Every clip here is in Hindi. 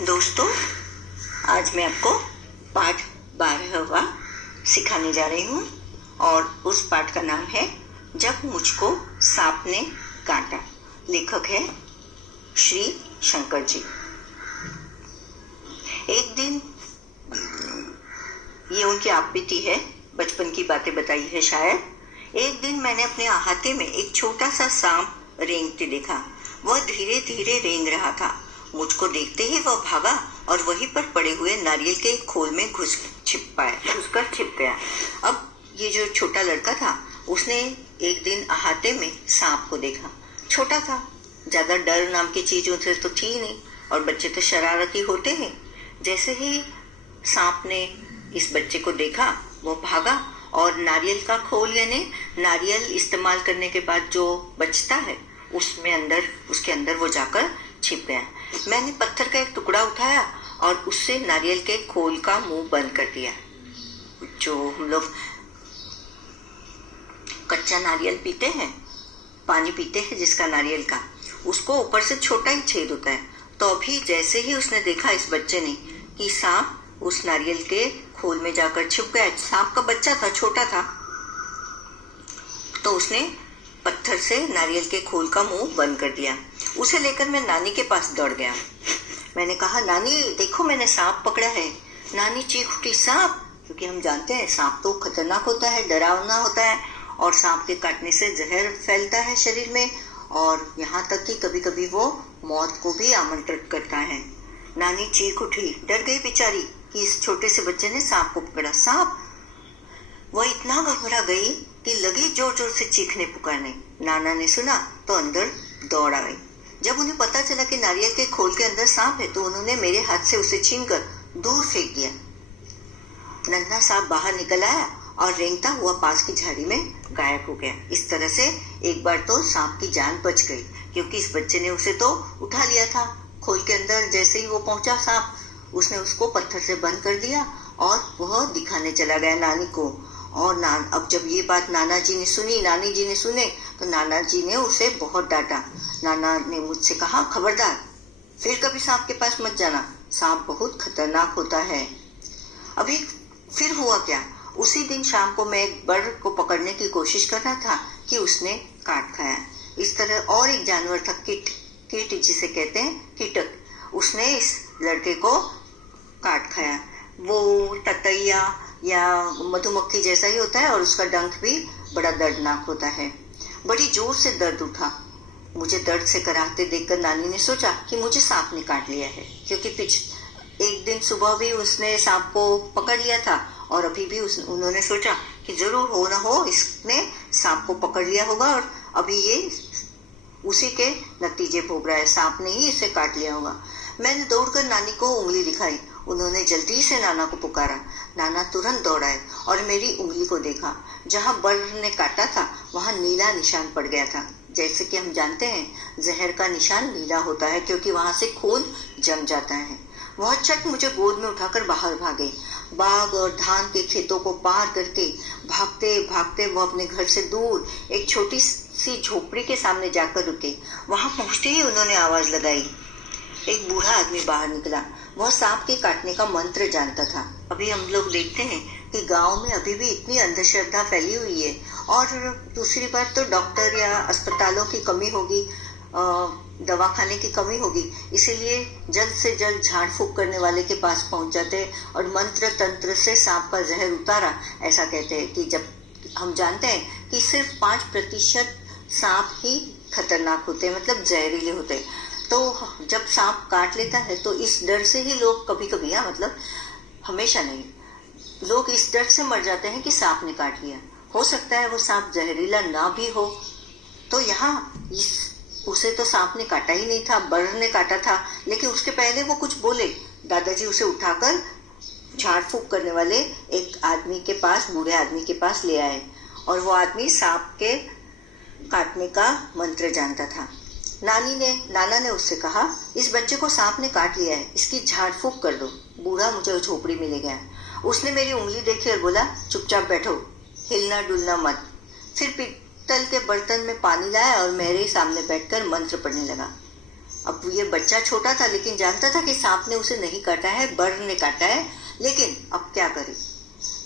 दोस्तों, आज मैं आपको पाठ 12वां सिखाने जा रही हूँ और उस पाठ का नाम है जब मुझको सांप ने काटा। लेखक है श्री शंकर जी। एक दिन, ये उनकी आप बीती है, बचपन की बातें बताई है शायद। एक दिन मैंने अपने अहाते में एक छोटा सा सांप रेंगते देखा। वह धीरे धीरे रेंग रहा था। मुझको देखते ही वह भागा और वहीं पर पड़े हुए नारियल के खोल में घुसकर छिप गया। अब ये जो छोटा लड़का था, उसने एक दिन अहाते में सांप को देखा। छोटा था, ज्यादा डर नाम की चीजों से तो थी नहीं, और बच्चे तो शरारती होते हैं। जैसे ही सांप ने इस बच्चे को देखा, वो भागा और नारियल का खोल, यानी नारियल इस्तेमाल करने के बाद जो बचता है उसके अंदर वो जाकर छिप गया। मैंने पत्थर का एक टुकड़ा उठाया और उससे नारियल के खोल का मुंह बंद कर दिया। जो हम लोग कच्चा नारियल पीते हैं, पानी पीते हैं जिसका नारियल का, उसको ऊपर से छोटा ही छेद होता है। तो अभी जैसे ही उसने देखा इस बच्चे ने कि सांप उस नारियल के खोल में जाकर छिप गया, सांप का बच्चा था, छोटा था, तो उसने पत्थर से नारियल के खोल का मुंह बंद कर दिया। उसे लेकर मैं नानी के पास दौड़ गया। मैंने कहा, नानी देखो मैंने सांप पकड़ा है। नानी चीख उठी, सांप? क्योंकि हम जानते हैं सांप तो खतरनाक होता है, डरावना होता है, और सांप के काटने से जहर फैलता है शरीर में, और यहाँ तक कि कभी कभी वो मौत को भी आमंत्रित करता है। नानी चीख उठी, डर गई बेचारी कि इस छोटे से बच्चे ने सांप को पकड़ा। सांप? वह इतना घबरा गई कि लगी जोर जोर से चीखने पुकारने। नाना ने सुना तो अंदर दौड़ आई। जब उन्हें पता चला कि नारियल के खोल के अंदर सांप है, तो उन्होंने मेरे हाथ से उसे छीनकर दूर फेंक दिया। नन्हा सांप बाहर निकल आया और रेंगता हुआ पास की झाड़ी में गायब हो गया। इस तरह से एक बार तो सांप की जान बच गई, क्योंकि इस बच्चे ने उसे तो उठा लिया था खोल के अंदर। जैसे ही वो पहुंचा सांप, उसने उसको पत्थर से बंद कर दिया और वह दिखाने चला गया नानी को। और अब जब ये बात नानी जी ने सुने, तो नाना जी ने उसे बहुत डांटा। नाना ने मुझसे कहा, खबरदार, फिर कभी सांप के पास मत जाना, सांप बहुत खतरनाक होता है। अभी फिर हुआ क्या, उसी दिन शाम को मैं एक बर्ड को पकड़ने की कोशिश कर रहा था कि उसने काट खाया। इस तरह और एक जानवर था, कीट जिसे कहते हैं कीटक, उसने इस लड़के को काट खाया। वो ततैया या मधुमक्खी जैसा ही होता है, और उसका डंक भी बड़ा दर्दनाक होता है। बड़ी जोर से दर्द उठा। मुझे दर्द से कराहते देखकर नानी ने सोचा कि मुझे सांप ने काट लिया है, क्योंकि एक दिन सुबह भी उसने सांप को पकड़ लिया था, और अभी भी उन्होंने सोचा कि जरूर हो ना हो इसने सांप को पकड़ लिया होगा, और अभी ये उसी के नतीजे भोग रहा है, सांप ने ही इसे काट लिया होगा। मैंने दौड़कर नानी को उंगली दिखाई। उन्होंने जल्दी से नाना को पुकारा। नाना तुरंत दौड़ाए और मेरी उंगली को देखा। जहां बर्ड ने काटा था, वहां नीला निशान पड़ गया था। जैसे कि हम जानते हैं, जहर का निशान नीला होता है, क्योंकि वहां से खून जम जाता है। वह झट मुझे गोद में उठाकर बाहर भागे। बाग और धान के खेतों को पार करके भागते भागते वो अपने घर से दूर एक छोटी सी झोपड़ी के सामने जाकर रुके। वहां पहुंचते ही उन्होंने आवाज लगाई। एक बूढ़ा आदमी बाहर निकला। वह सांप के काटने का मंत्र जानता था। अभी हम लोग देखते हैं कि गांव में अभी भी इतनी अंधश्रद्धा फैली हुई है, और दूसरी बात तो डॉक्टर या अस्पतालों की कमी होगी, दवाखाने की कमी होगी, इसीलिए जल्द से जल्द झाड़ फूक करने वाले के पास पहुंच जाते हैं और मंत्र तंत्र से सांप का जहर उतारा। ऐसा कहते हैं कि जब हम जानते हैं कि सिर्फ 5% सांप ही खतरनाक होते हैं, मतलब जहरीले होते हैं। तो जब सांप काट लेता है तो इस डर से ही लोग कभी कभी, मतलब हमेशा नहीं, लोग इस डर से मर जाते हैं कि सांप ने काट लिया। हो सकता है वो सांप जहरीला ना भी हो। तो यहाँ उसे तो सांप ने काटा ही नहीं था, बर्ड ने काटा था। लेकिन उसके पहले वो कुछ बोले। दादाजी उसे उठाकर झाड़ फूक करने वाले एक आदमी के पास, बूढ़े आदमी के पास ले आए, और वो आदमी सांप के काटने का मंत्र जानता था। नाना ने उससे कहा, इस बच्चे को सांप ने काट लिया है, इसकी झाड़ फूक कर दो। बूढ़ा मुझे झोपड़ी में ले गया। उसने मेरी उंगली देखी और बोला, चुपचाप बैठो, हिलना डुलना मत। फिर पीतल के बर्तन में पानी लाया और मेरे सामने बैठकर मंत्र पढ़ने लगा। अब ये बच्चा छोटा था लेकिन जानता था कि सांप ने उसे नहीं काटा है, बर ने काटा है। लेकिन अब क्या करे,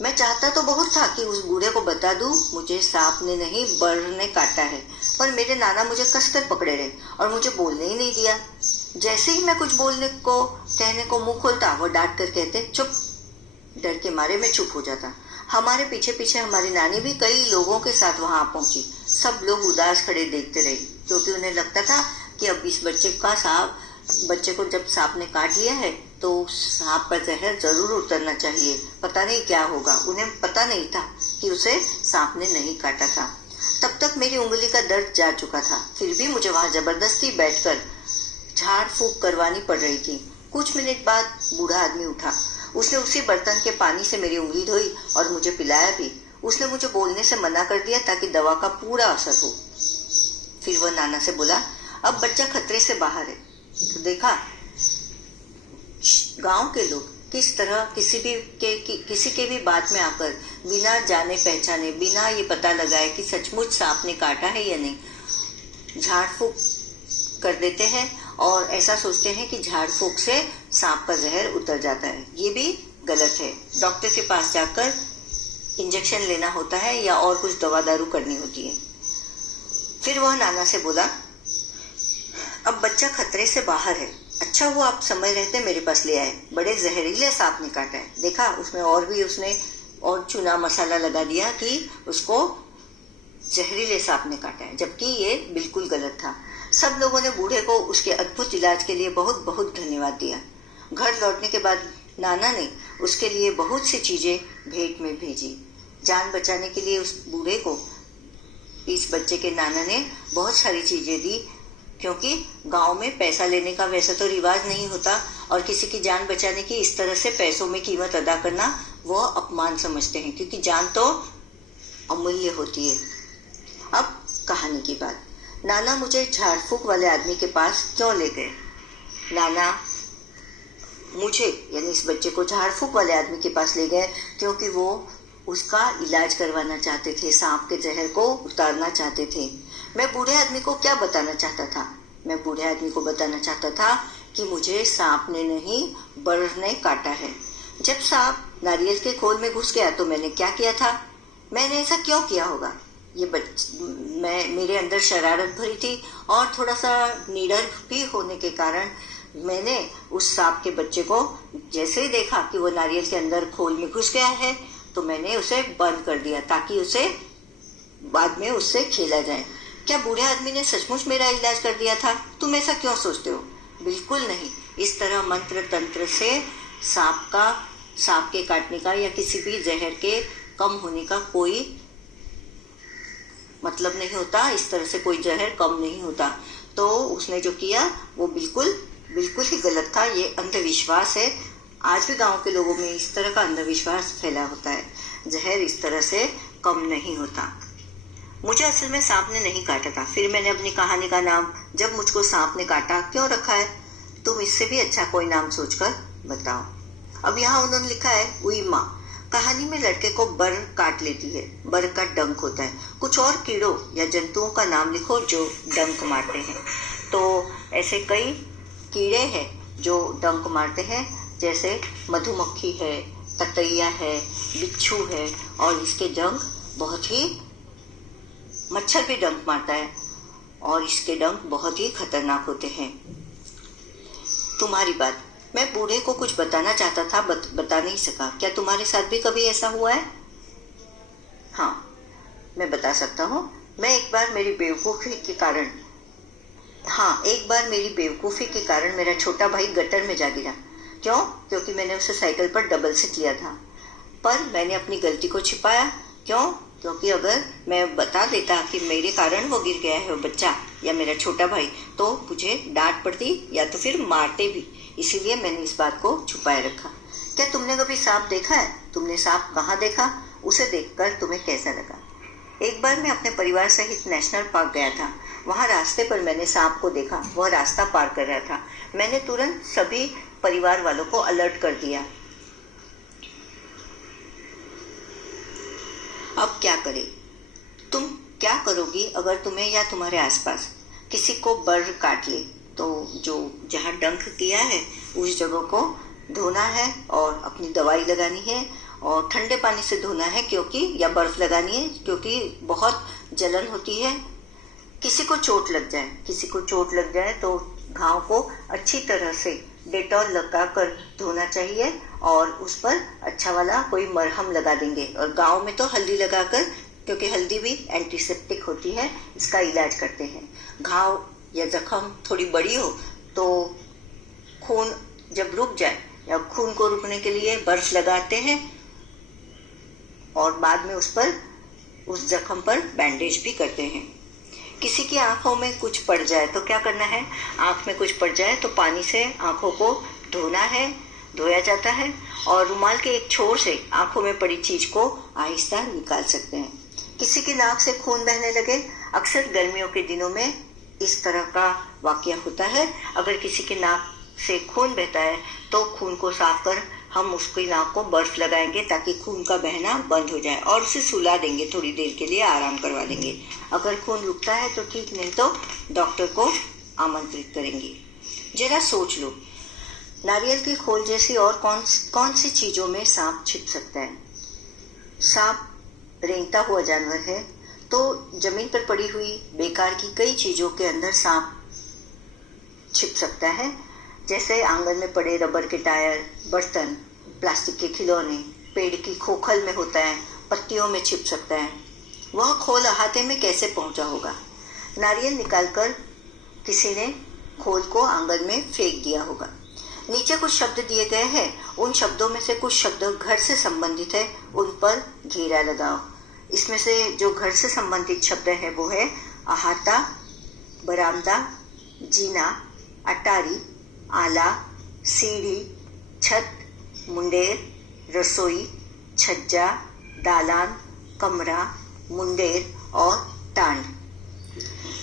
मैं चाहता तो बहुत था कि उस बूढ़े को बता दूं मुझे सांप ने नहीं बर ने काटा है, पर मेरे नाना मुझे कसकर पकड़े रहे और मुझे बोलने ही नहीं दिया। जैसे ही मैं कुछ बोलने को कहने को मुंह खोलता वो डांट कर कहते चुप। डर के मारे मैं चुप हो जाता। हमारे पीछे पीछे हमारी नानी भी कई लोगों के साथ वहां पहुंची। सब लोग उदास खड़े देखते रहे क्योंकि उन्हें लगता था कि अब इस बच्चे को जब सांप ने काट लिया है तो सांप का जहर जरूर उतरना चाहिए। पता नहीं क्या होगा। उन्हें पता नहीं था कि उसे सांप ने नहीं काटा था। तब तक मेरी उंगली का दर्द जा चुका था, फिर भी मुझे वहां जबरदस्ती बैठकर झाड़ फूक करवानी पड़ रही थी। कुछ मिनट बाद बूढ़ा आदमी उठा। उसने उसी बर्तन के पानी से मेरी उंगली धोई और मुझे पिलाया भी। उसने मुझे बोलने से मना कर दिया ताकि दवा का पूरा असर हो। फिर वह नाना से बोला, अब बच्चा खतरे से बाहर है। तो देखा गांव के लोग किस तरह किसी के भी बात में आकर बिना जाने पहचाने, बिना ये पता लगाए कि सचमुच सांप ने काटा है या नहीं, झाड़ फूक कर देते हैं और ऐसा सोचते हैं कि झाड़ फूक से सांप का जहर उतर जाता है। ये भी गलत है। डॉक्टर के पास जाकर इंजेक्शन लेना होता है या और कुछ दवा दारू करनी होती है। फिर वह नाना से बोला, अब बच्चा खतरे से बाहर है। अच्छा हुआ आप समय रहते मेरे पास ले आए। बड़े जहरीले सांप ने काटा है। देखा उसने और चूना मसाला लगा दिया कि उसको जहरीले सांप ने काटा है, जबकि ये बिल्कुल गलत था। सब लोगों ने बूढ़े को उसके अद्भुत इलाज के लिए बहुत बहुत धन्यवाद दिया। घर लौटने के बाद नाना ने उसके लिए बहुत सी चीजें भेंट में भेजी। जान बचाने के लिए उस बूढ़े को इस बच्चे के नाना ने बहुत सारी चीजें दी, क्योंकि गांव में पैसा लेने का वैसे तो रिवाज नहीं होता और किसी की जान बचाने की इस तरह से पैसों में कीमत अदा करना वो अपमान समझते हैं, क्योंकि जान तो अमूल्य होती है। अब कहानी की बात। नाना मुझे झाड़ फूक वाले आदमी के पास क्यों ले गए? नाना मुझे यानी इस बच्चे को झाड़ फूक वाले आदमी के पास ले गए क्योंकि वो उसका इलाज करवाना चाहते थे, सांप के जहर को उतारना चाहते थे। मैं बूढ़े आदमी को क्या बताना चाहता था? मैं बूढ़े आदमी को बताना चाहता था कि मुझे सांप ने नहीं बर ने काटा है। जब सांप नारियल के खोल में घुस गया तो मैंने क्या किया था? मैंने ऐसा क्यों किया होगा? मेरे अंदर शरारत भरी थी और थोड़ा सा निडर भी होने के कारण मैंने उस सांप के बच्चे को जैसे ही देखा कि वो नारियल के अंदर खोल में घुस गया है तो मैंने उसे बंद कर दिया ताकि उसे बाद में उससे खेला जाए। क्या बूढ़े आदमी ने सचमुच मेरा इलाज कर दिया था? तुम ऐसा क्यों सोचते हो? बिल्कुल नहीं। इस तरह मंत्र तंत्र से सांप के काटने का या किसी भी जहर के कम होने का कोई मतलब नहीं होता। इस तरह से कोई जहर कम नहीं होता। तो उसने जो किया वो बिल्कुल ही गलत था। ये अंधविश्वास है। आज भी गांव के लोगों में इस तरह का अंधविश्वास फैला होता है। जहर इस तरह से कम नहीं होता। मुझे असल में सांप ने नहीं काटा था। फिर मैंने अपनी कहानी का नाम जब मुझको सांप ने काटा क्यों रखा है? तुम इससे भी अच्छा कोई नाम सोचकर बताओ। अब यहाँ उन्होंने लिखा है उई माँ। कहानी में लड़के को बर काट लेती है। बर का डंक होता है। कुछ और कीड़ों या जंतुओं का नाम लिखो जो डंक मारते हैं। तो ऐसे कई कीड़े हैं जो डंक मारते हैं, जैसे मधुमक्खी है, ततैया है, बिच्छू है और इसके डंक बहुत ही मच्छर भी डंक मारता है और इसके डंक बहुत ही खतरनाक होते हैं। तुम्हारी बात। मैं बूढ़े को कुछ बताना चाहता था, बता नहीं सका। क्या तुम्हारे साथ भी कभी ऐसा हुआ है? हाँ, मैं बता सकता हूँ। एक बार मेरी बेवकूफ़ी के कारण मेरा छोटा भाई गटर में जा गिरा। क्यों? क्योंकि मैंने उसे साइकिल पर डबल सीट लिया था, पर मैंने अपनी गलती को छिपाया। क्यों? क्योंकि अगर मैं बता देता कि मेरे कारण वो गिर गया है वो बच्चा या मेरा छोटा भाई, तो मुझे डांट पड़ती या तो फिर मारते भी। इसीलिए मैंने इस बात को छुपाए रखा। क्या तुमने कभी सांप देखा है? तुमने सांप कहाँ देखा? उसे देखकर तुम्हें कैसा लगा? एक बार मैं अपने परिवार सहित नेशनल पार्क गया था। वहाँ रास्ते पर मैंने सांप को देखा। वह रास्ता पार कर रहा था। मैंने तुरंत सभी परिवार वालों को अलर्ट कर दिया। अब क्या करें? तुम क्या करोगी अगर तुम्हें या तुम्हारे आसपास किसी को बर काट ले? तो जो जहाँ डंक किया है उस जगह को धोना है और अपनी दवाई लगानी है और ठंडे पानी से धोना है, क्योंकि या बर्फ लगानी है, क्योंकि बहुत जलन होती है। किसी को चोट लग जाए तो घाव को अच्छी तरह से डेटॉल लगाकर धोना चाहिए और उस पर अच्छा वाला कोई मरहम लगा देंगे। और गांव में तो हल्दी लगाकर, क्योंकि हल्दी भी एंटीसेप्टिक होती है, इसका इलाज करते हैं। घाव या जख्म थोड़ी बड़ी हो तो खून जब रुक जाए या खून को रुकने के लिए बर्फ लगाते हैं और बाद में उस जख्म पर बैंडेज भी करते हैं। किसी की आंखों में कुछ पड़ जाए तो क्या करना है? आंख में कुछ पड़ जाए तो पानी से आंखों को धोया जाता है और रुमाल के एक छोर से आंखों में पड़ी चीज को आहिस्ता निकाल सकते हैं। किसी की नाक से खून बहने लगे, अक्सर गर्मियों के दिनों में इस तरह का वाकया होता है। अगर किसी की नाक से खून बहता है तो खून को साफ कर हम उसकी नाक को बर्फ लगाएंगे ताकि खून का बहना बंद हो जाए और उसे सुला देंगे, थोड़ी देर के लिए आराम करवा देंगे। अगर खून रुकता है तो ठीक, नहीं तो डॉक्टर को आमंत्रित करेंगे। जरा सोच लो, नारियल की खोल जैसी और कौन सी चीजों में सांप छिप सकता है? सांप रेंगता हुआ जानवर है, तो जमीन पर पड़ी हुई बेकार की कई चीजों के अंदर सांप छिप सकता है। जैसे आंगन में पड़े रबर के टायर, बर्तन, प्लास्टिक के खिलौने, पेड़ की खोखल में होता है, पत्तियों में छिप सकता है। वह खोल अहाते में कैसे पहुंचा होगा? नारियल निकालकर किसी ने खोल को आंगन में फेंक दिया होगा। नीचे कुछ शब्द दिए गए हैं, उन शब्दों में से कुछ शब्द घर से संबंधित है, उन पर घेरा लगाओ। इसमें से जो घर से संबंधित शब्द है वो है अहाता, बरामदा, जीना, अटारी, आला, सीढ़ी, छत, मुंडेर, रसोई, छज्जा, दालान, कमरा, मुंडेर और टांड।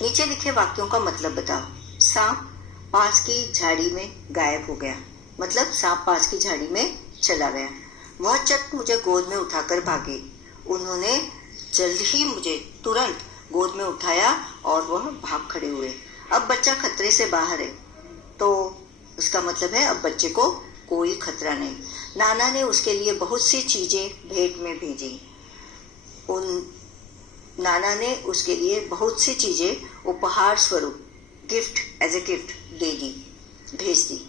नीचे लिखे वाक्यों का मतलब बताओ। सांप पास की झाड़ी में गायब हो गया, मतलब सांप पास की झाड़ी में चला गया। वह चट मुझे गोद में उठाकर भागे। उन्होंने जल्द ही मुझे तुरंत गोद में उठाया और वह भाग खड़े हुए। अब बच्चा खतरे से बाहर है, तो उसका मतलब है अब बच्चे को कोई खतरा नहीं। नाना ने उसके लिए बहुत सी चीजें भेंट में भेजी। नाना ने उसके लिए बहुत सी चीजें उपहार स्वरूप, एज ए गिफ्ट भेज दी।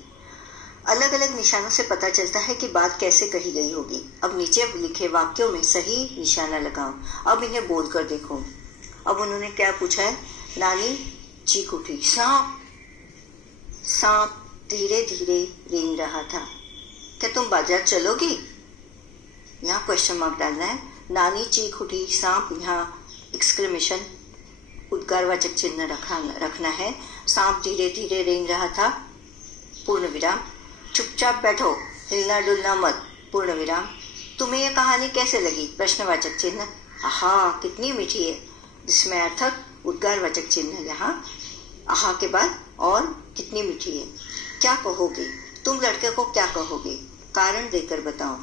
अलग अलग निशानों से पता चलता है कि बात कैसे कही गई होगी। अब नीचे लिखे वाक्यों में सही निशाना लगाओ। अब इन्हें बोल कर देखो। अब उन्होंने क्या पूछा है? नानी चीख उठी, सांप। सांप धीरे धीरे रेंग रहा था। क्या तुम बाजार चलोगी? यहाँ क्वेश्चन मार्क डालना है। नानी चीख उठी, सांप, यहाँ एक्सक्लेमेशन, उद्गारवाचक चिन्ह रखना है। सांप धीरे धीरे रेंग रहा था, पूर्ण विराम। चुपचाप बैठो, हिलना डुलना मत, पूर्ण विराम। तुम्हें यह कहानी कैसे लगी? प्रश्नवाचक चिन्ह। आहा कितनी मीठी है, जिसमें अर्थक उद्गारवाचक चिन्ह यहाँ आहा के बाद, और कितनी मीठी है। क्या कहोगे? तुम लड़के को क्या कहोगे? कारण देकर बताओ।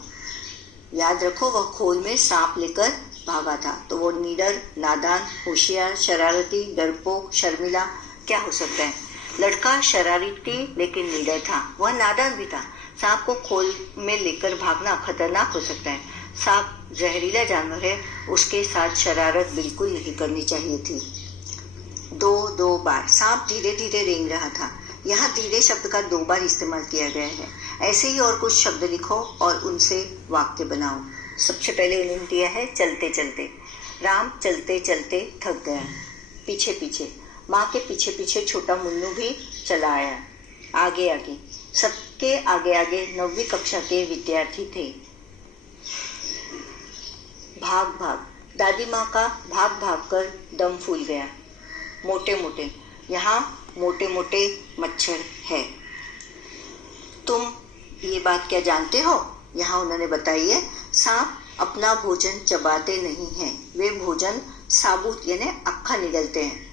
याद रखो वह खोल में सांप लेकर भागा था, तो वो निडर, नादान, होशियार, शरारती, डरपोक, शर्मिला क्या हो सकता है? लड़का शरारती लेकिन निडर था, वह नादान भी था। सांप को खोल में लेकर भागना खतरनाक हो सकता है। सांप जहरीला जानवर है, उसके साथ शरारत बिल्कुल नहीं करनी चाहिए थी। दो बार सांप धीरे धीरे रेंग रहा था। यहाँ धीरे शब्द का 2 बार इस्तेमाल किया गया है। ऐसे ही और कुछ शब्द लिखो और उनसे वाक्य बनाओ। सबसे पहले उन्होंने दिया है चलते चलते। राम चलते चलते थक गया। पीछे पीछे, माँ के पीछे पीछे छोटा मुन्नू भी चला आया। आगे आगे, सबके आगे आगे 9वीं कक्षा के विद्यार्थी थे। भाग भाग, दादी माँ का भाग भाग कर दम फूल गया। मोटे मोटे, यहाँ मोटे मोटे मच्छर है। तुम ये बात क्या जानते हो? यहाँ उन्होंने बताई है। सांप अपना भोजन चबाते नहीं हैं, वे भोजन साबुत यानी अक्खा निगलते हैं।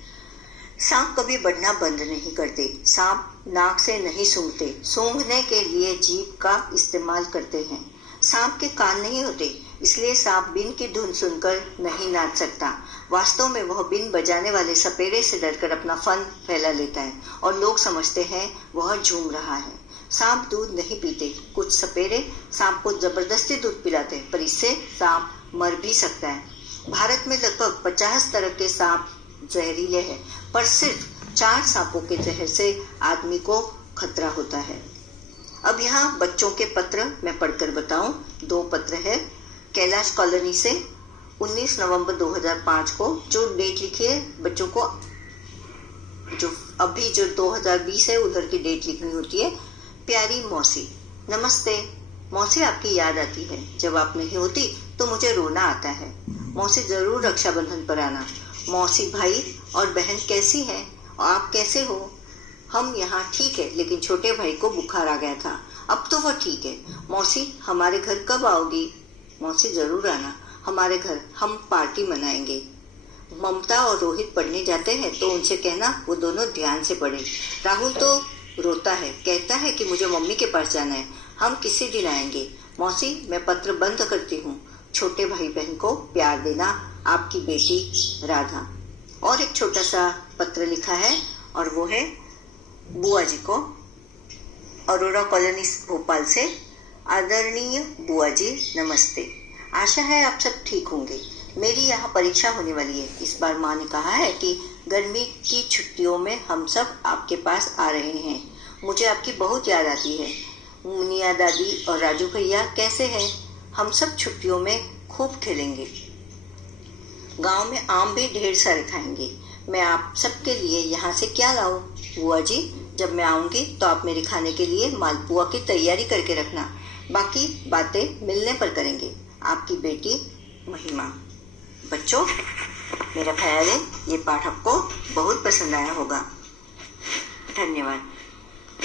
सांप कभी बढ़ना बंद नहीं करते। सांप नाक से नहीं सूंघते, सूंघने के लिए जीभ का इस्तेमाल करते हैं। सांप के कान नहीं होते, इसलिए सांप बीन की धुन सुनकर नहीं नाच सकता। वास्तव में वह बीन बजाने वाले सपेरे से डरकर अपना फन फैला लेता है और लोग समझते हैं वह झूम रहा है। सांप दूध नहीं पीते। कुछ सपेरे सांप को जबरदस्ती दूध पिलाते हैं, पर इससे सांप मर भी सकता है। भारत में लगभग 50 तरह के सांप जहरीले हैं, पर सिर्फ 4 सांपों के जहर से आदमी को खतरा होता है। अब यहाँ बच्चों के पत्र मैं पढ़कर बताऊं। 2 पत्र है कैलाश कॉलोनी से 19 नवंबर 2005 को। जो डेट लिखी है बच्चों को, जो अभी जो 2020 है उधर की डेट लिखनी होती है। प्यारी मौसी, नमस्ते मौसी, आपकी याद आती है। जब आप नहीं होती तो मुझे रोना आता है। मौसी जरूर रक्षाबंधन पर आना। मौसी भाई और बहन कैसी हैं और आप कैसे हो? हम यहाँ ठीक है, लेकिन छोटे भाई को बुखार आ गया था, अब तो वह ठीक है। मौसी हमारे घर कब आओगी? मौसी जरूर आना हमारे घर, हम पार्टी मनाएंगे। ममता और रोहित पढ़ने जाते हैं तो उनसे कहना वो दोनों ध्यान से पढ़े। राहुल तो रोता है, कहता है कि मुझे मम्मी के पास जाना है, हम किसी दिन आएंगे। मौसी मैं पत्र बंद करती हूँ। छोटे भाई बहन को प्यार देना, आपकी बेटी राधा। और एक छोटा सा पत्र लिखा है और वो है बुआ जी को, अरोरा कॉलोनी भोपाल से। आदरणीय बुआ जी नमस्ते, आशा है आप सब ठीक होंगे। मेरी यहाँ परीक्षा होने वाली है। इस बार माँ ने कहा है कि गर्मी की छुट्टियों में हम सब आपके पास आ रहे हैं। मुझे आपकी बहुत याद आती है। मुनिया दादी और राजू भैया कैसे हैं? हम सब छुट्टियों में खूब खेलेंगे। गांव में आम भी ढेर सारे खाएंगे। मैं आप सबके लिए यहाँ से क्या लाऊं? बुआ जी जब मैं आऊंगी तो आप मेरे खाने के लिए मालपुआ की तैयारी करके रखना। बाकी बातें मिलने पर करेंगे। आपकी बेटी महिमा। बच्चों मेरा ख्याल है ये पाठ आपको बहुत पसंद आया होगा। धन्यवाद।